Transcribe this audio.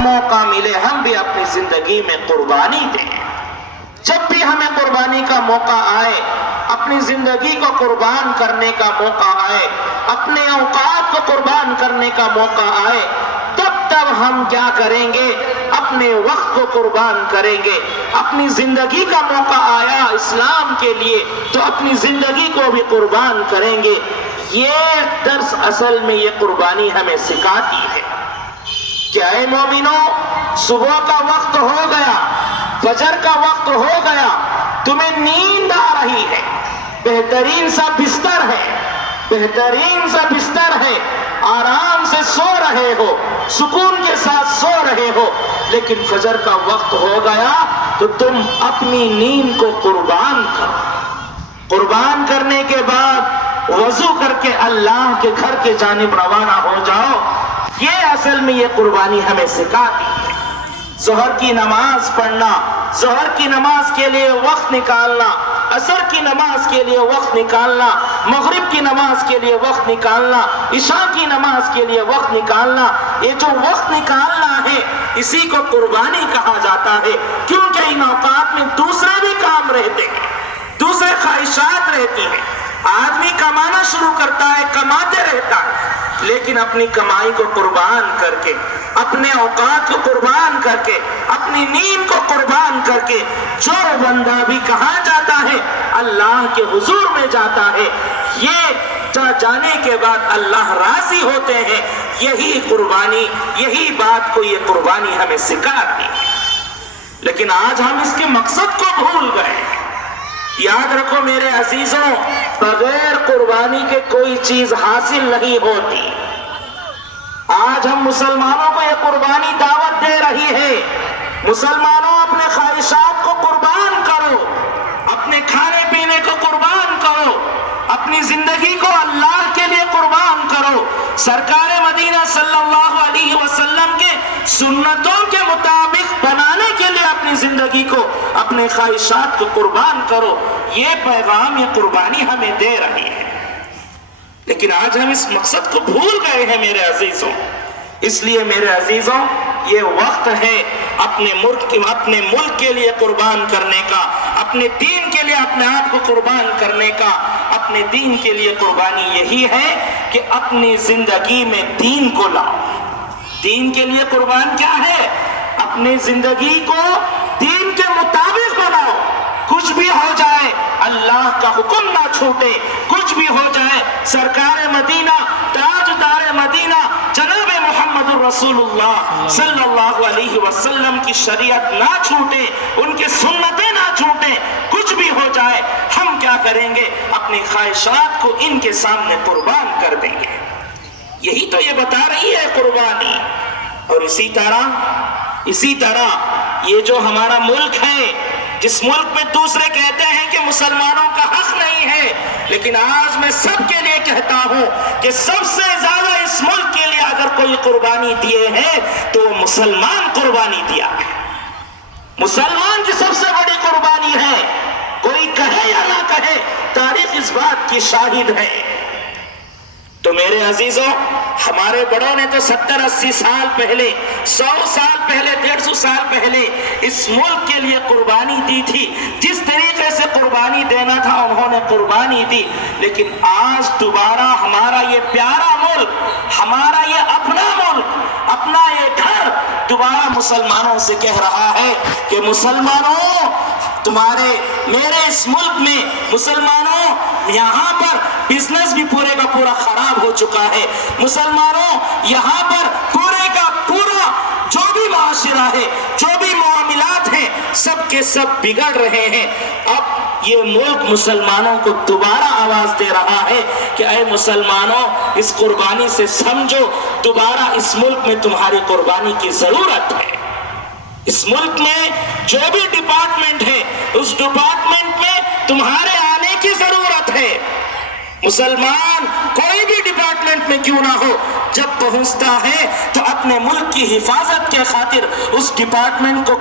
موقع ملے ہم بھی اپنی زندگی میں قربانی دیں. جب بھی ہمیں قربانی کا موقع آئے، اپنی زندگی کو قربان کرنے کا موقع آئے، اپنے اوقات کو قربان کرنے کا موقع آئے، تب ہم کیا کریں گے؟ اپنے وقت کو قربان کریں گے. اپنی زندگی کا موقع آیا اسلام کے لیے تو اپنی زندگی کو بھی قربان کریں گے. یہ درس اصل میں یہ قربانی ہمیں سکھاتی ہے کہ اے مومنوں، صبح کا وقت ہو گیا، فجر کا وقت ہو گیا، تمہیں نیند آ رہی ہے، بہترین سا بستر ہے، بہترین سا بستر ہے، آرام سے سو رہے ہو، سکون کے ساتھ سو رہے ہو، لیکن فجر کا وقت ہو گیا تو تم اپنی نیند کو قربان کرو. قربان کرنے کے بعد وضو کر کے اللہ کے گھر کے جانب روانہ ہو جاؤ. یہ اصل میں یہ قربانی ہمیں سکھاتی ہے. ظہر کی نماز پڑھنا، ظہر کی نماز کے لیے وقت نکالنا، عصر کی نماز کے لیے وقت نکالنا، مغرب کی نماز کے لیے وقت نکالنا، عشاء کی نماز کے لیے وقت نکالنا، یہ جو وقت نکالنا ہے اسی کو قربانی کہا جاتا ہے. کیونکہ ان اوقات میں دوسرے بھی کام رہتے ہیں، دوسرے خواہشات رہتی ہیں. آدمی کمانا شروع کرتا ہے، کماتے رہتا ہے، لیکن اپنی کمائی کو قربان کر کے، اپنے اوقات کو قربان کر کے، اپنی نیند کو قربان کر کے جو بندہ بھی کہاں جاتا ہے؟ اللہ کے حضور میں جاتا ہے. یہ جانے کے بعد اللہ راضی ہوتے ہیں. یہی قربانی، یہی بات کو یہ قربانی ہمیں سکھاتی ہے. لیکن آج ہم اس کے مقصد کو بھول گئے. یاد رکھو میرے عزیزوں، بغیر قربانی کے کوئی چیز حاصل نہیں ہوتی. آج ہم مسلمانوں کو یہ قربانی دعوت دے رہی ہے. مسلمانوں، اپنے خواہشات کو قربان کرو، اپنے کھانے پینے کو قربان کرو، اپنی زندگی کو اللہ کے لیے قربان کرو. سرکار مدینہ صلی اللہ علیہ وسلم کے سنتوں کے مطابق بنانے کے لیے اپنی زندگی کو، اپنے خواہشات کو قربان کرو. یہ پیغام، یہ قربانی ہمیں دے رہی ہے. لیکن آج ہم اس مقصد کو بھول گئے ہیں میرے عزیزوں. اس لیے میرے عزیزوں، یہ وقت ہے اپنے ملک کے لیے قربان کرنے کا، اپنے دین کے لیے اپنے آپ کو قربان کرنے کا. اپنے دین کے لیے قربانی یہی ہے کہ اپنی زندگی میں دین کو لاؤ. دین کے لیے قربان کیا ہے؟ اپنی زندگی کو دین کے مطابق بناؤ. کچھ بھی ہو جائے اللہ کا حکم نہ چھوٹے، کچھ بھی ہو جائے سرکار مدینہ، تاجدار مدینہ جناب محمد الرسول اللہ صلی اللہ علیہ وسلم کی شریعت نہ چھوٹے، ان کے سنتیں نہ چھوٹیں. کچھ بھی ہو جائے ہم کیا کریں گے؟ اپنی خواہشات کو ان کے سامنے قربان کر دیں گے. یہی تو یہ بتا رہی ہے قربانی. اور اسی طرح یہ جو ہمارا ملک ہے، جس ملک میں دوسرے کہتے ہیں کہ مسلمانوں کا حق نہیں ہے، لیکن آج میں سب کے لیے کہتا ہوں کہ سب سے زیادہ اس ملک کے لیے اگر کوئی قربانی دیے ہیں تو وہ مسلمان قربانی دیا ہے. مسلمان کی سب سے بڑی قربانی ہے. کوئی کہے یا نہ کہے، تاریخ اس بات کی شاہد ہے. تو میرے عزیزوں، ہمارے بڑوں نے تو 70-80 سال پہلے، 100 سال پہلے، 150 سال پہلے اس ملک کے لیے قربانی دی تھی. جس طریقے سے قربانی دینا تھا انہوں نے قربانی دی. لیکن آج دوبارہ ہمارا یہ پیارا ملک، ہمارا یہ اپنا ملک، اپنا یہ گھر دوبارہ مسلمانوں سے کہہ رہا ہے کہ مسلمانوں، میرے اس ملک میں مسلمانوں، یہاں پر بزنس بھی پورے کا پورا خراب ہو چکا ہے. مسلمانوں، یہاں پر پورے کا پورا جو بھی معاشرہ ہے، جو بھی معاملات ہیں، سب کے سب بگڑ رہے ہیں. اب یہ ملک مسلمانوں کو دوبارہ آواز دے رہا ہے کہ اے مسلمانوں، اس قربانی سے سمجھو، دوبارہ اس ملک میں تمہاری قربانی کی ضرورت ہے. اس ملک میں جو بھی ڈپارٹمنٹ ہے، اس ڈپارٹمنٹ میں تمہارے آنے کی ضرورت ہے. مسلمان کوئی بھی ڈپارٹمنٹ میں کیوں نہ ہو، جب پہنچتا ہے تو اپنے ملک کی حفاظت کے خاطر اس ڈپارٹمنٹ کو